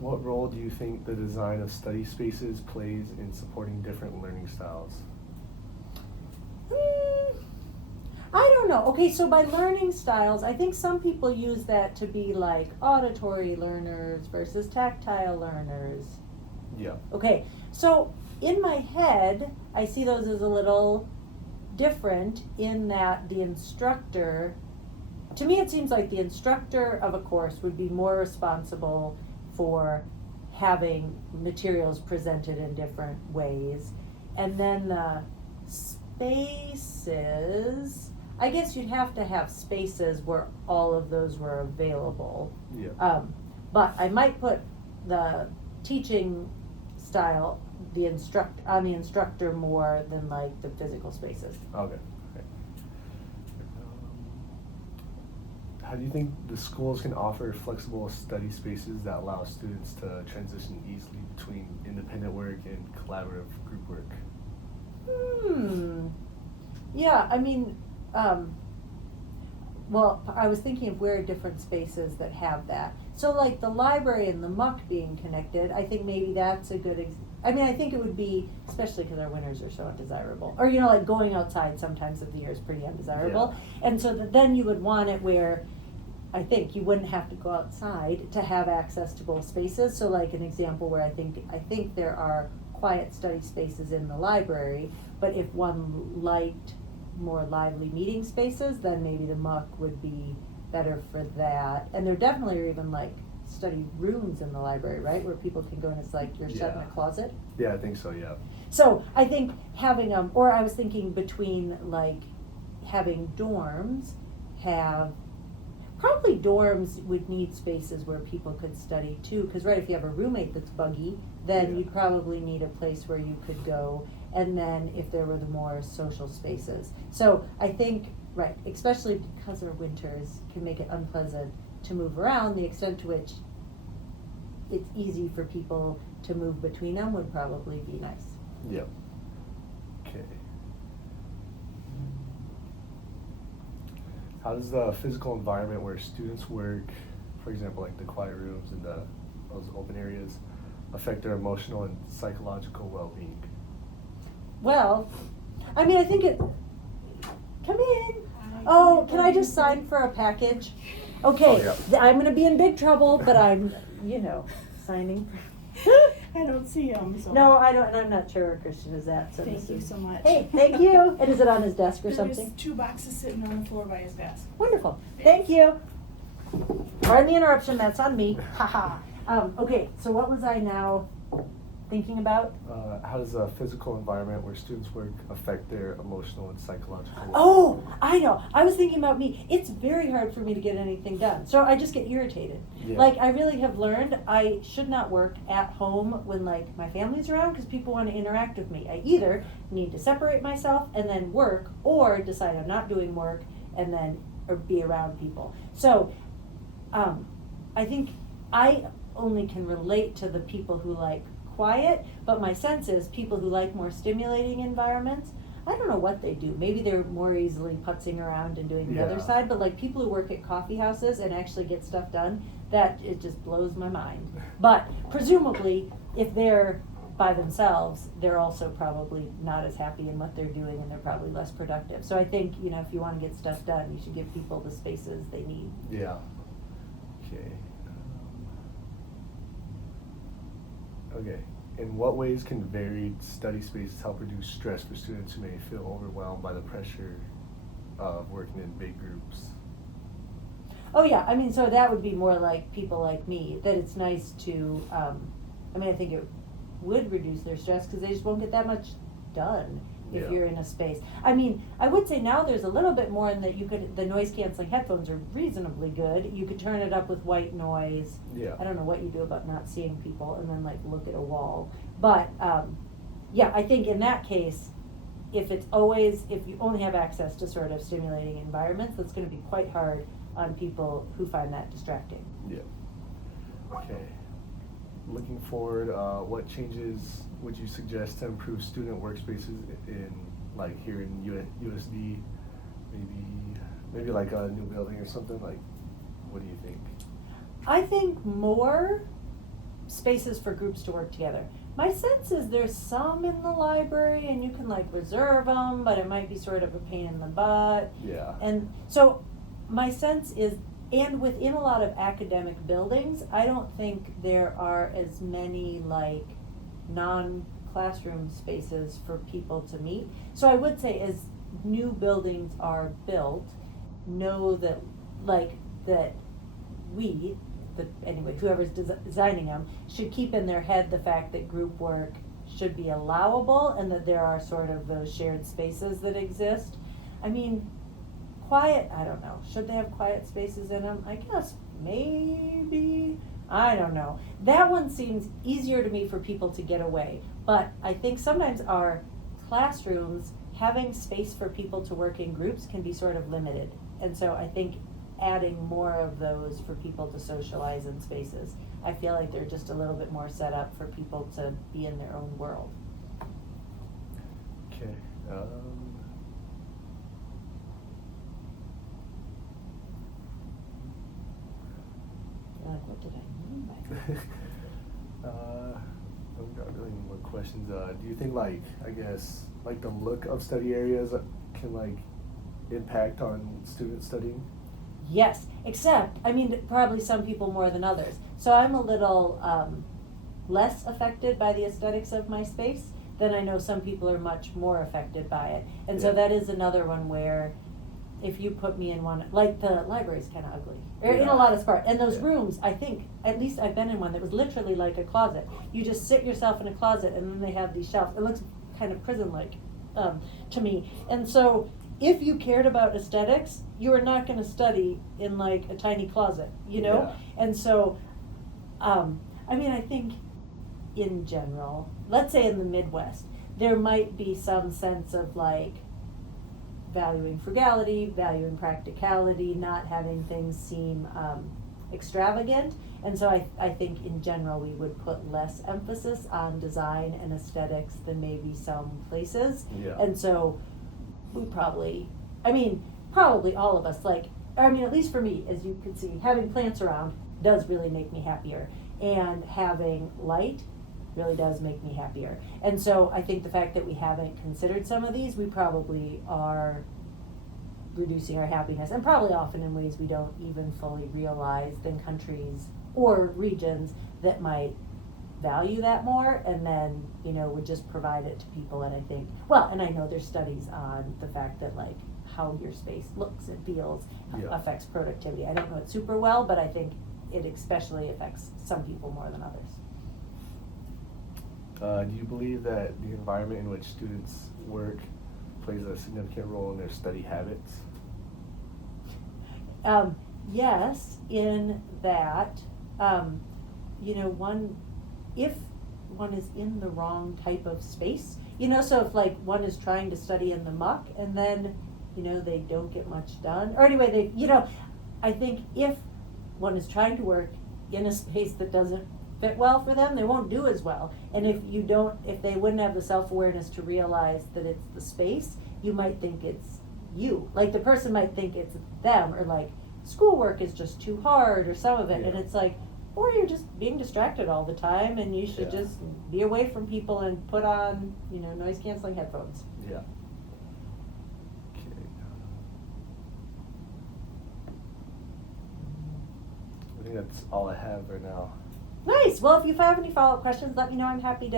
What role do you think the design of study spaces plays in supporting different learning styles? Mm, I don't know. Okay, so by learning styles, I think some people use that to be like auditory learners versus tactile learners. Yeah. Okay, so in my head, I see those as a little different in that the instructor, to me, it seems like the instructor of a course would be more responsible for having materials presented in different ways. And then the spaces, I guess you'd have to have spaces where all of those were available. Yeah. But I might put the teaching style on the instructor more than like the physical spaces. Okay. Okay. How do you think the schools can offer flexible study spaces that allow students to transition easily between independent work and collaborative group work? Yeah, I mean, well, I was thinking of where are different spaces that have that. So like the library and the muck being connected, I think maybe that's a good I mean, I think it would be, especially because our winters are so undesirable. Or, like going outside sometimes of the year is pretty undesirable. Yeah. And so then you would want it where I think you wouldn't have to go outside to have access to both spaces. So like an example where I think there are quiet study spaces in the library, but if one liked more lively meeting spaces, then maybe the muck would be better for that. And there definitely are even like study rooms in the library, right, where people can go and it's like you're shut in a closet. Yeah, I think so. Yeah. So I think having or I was thinking between like having dorms have. Probably dorms would need spaces where people could study too, because right, if you have a roommate that's buggy, then Yeah. you'd probably need a place where you could go, and then if there were the more social spaces. So I think, right, especially because our winters can make it unpleasant to move around, the extent to which it's easy for people to move between them would probably be nice. Yep. Okay. How does the physical environment where students work, for example, like the quiet rooms and those open areas, affect their emotional and psychological well-being? Well, I mean, I think it. Come in. Oh, can I just sign for a package? Okay, Oh, yeah. I'm gonna be in big trouble, but I'm, signing. I don't see him, so. No, I don't, and I'm not sure where Christian is at, so Thank this you is- so much. Hey, thank you. And is it on his desk or There's something? 2 boxes sitting on the floor by his desk. Wonderful. Thank you. Pardon the interruption, that's on me. Haha. Okay, so what was I now thinking about? How does the physical environment where students work affect their emotional and psychological well-being? Oh, I know. I was thinking about me. It's very hard for me to get anything done. So I just get irritated. Yeah. Like, I really have learned I should not work at home when, like, my family's around because people want to interact with me. I either need to separate myself and then work, or decide I'm not doing work and then or be around people. So I think I only can relate to the people who like quiet, but my sense is people who like more stimulating environments, I don't know what they do. Maybe they're more easily putzing around and doing the other Yeah. side, but like people who work at coffee houses and actually get stuff done, that it just blows my mind. But presumably, if they're by themselves, they're also probably not as happy in what they're doing and they're probably less productive. So I think, if you want to get stuff done, you should give people the spaces they need. Yeah. Okay. Okay. In what ways can varied study spaces help reduce stress for students who may feel overwhelmed by the pressure of working in big groups? Oh yeah, I mean, so that would be more like people like me, that it's nice to, I think it would reduce their stress because they just won't get that much done if Yeah. you're in a space. I mean, I would say now there's a little bit more in that the noise canceling headphones are reasonably good. You could turn it up with white noise. Yeah. I don't know what you do about not seeing people and then like look at a wall. But yeah, I think in that case, if you only have access to sort of stimulating environments, that's going to be quite hard on people who find that distracting. Yeah. Okay. Looking forward, what changes would you suggest to improve student workspaces in like here in USD? Maybe like a new building or something. Like, what do you think? I think more spaces for groups to work together. My sense is there's some in the library and you can like reserve them, but it might be sort of a pain in the butt. Yeah. And so my sense is, and within a lot of academic buildings, I don't think there are as many like non-classroom spaces for people to meet. So I would say as new buildings are built, know that whoever's designing them should keep in their head the fact that group work should be allowable and that there are sort of those shared spaces that exist. I mean, quiet, I don't know. Should they have quiet spaces in them? I guess maybe. I don't know. That one seems easier to me for people to get away. But I think sometimes our classrooms, having space for people to work in groups can be sort of limited. And so I think adding more of those for people to socialize in spaces, I feel like they're just a little bit more set up for people to be in their own world. Okay. You're like, what did I mean by that? I've got really more questions. Do you think like, I guess, like the look of study areas can like impact on students studying? Yes, except, I mean, probably some people more than others. So I'm a little less affected by the aesthetics of my space than I know some people are much more affected by it. And so Yeah. that is another one where if you put me in one, like the library's kind of ugly, or in Yeah. a lot of spots. And those Yeah. rooms, I think, at least I've been in one that was literally like a closet. You just sit yourself in a closet and then they have these shelves. It looks kind of prison-like to me. And so if you cared about aesthetics, you are not going to study in like a tiny closet, you know? Yeah. And so, I mean, I think in general, let's say in the Midwest, there might be some sense of like valuing frugality, valuing practicality, not having things seem extravagant. And so I think in general we would put less emphasis on design and aesthetics than maybe some places. Yeah. And so we probably all of us, like, I mean, at least for me, as you can see, having plants around does really make me happier. And having light really does make me happier. And so I think the fact that we haven't considered some of these, we probably are reducing our happiness, and probably often in ways we don't even fully realize, than countries or regions that might value that more, and then, you know, would just provide it to people. And I think, well, and I know there's studies on the fact that like how your space looks and feels Yeah. affects productivity. I don't know it super well, but I think it especially affects some people more than others. Do you believe that the environment in which students work plays a significant role in their study habits? Yes, in that, you know, if one is in the wrong type of space, you know, so if like one is trying to study in the muck and then, you know, they don't get much done, or anyway, they, you know, I think if one is trying to work in a space that doesn't fit well for them, they won't do as well. And if they wouldn't have the self-awareness to realize that it's the space, you might think it's you. Like the person might think it's them, or like schoolwork is just too hard, or some of it. Yeah. And it's like, or you're just being distracted all the time, and you should Yeah. just be away from people and put on, you know, noise canceling headphones. Yeah. Okay. I think that's all I have right now. Nice. Well, if you have any follow-up questions, let me know. I'm happy to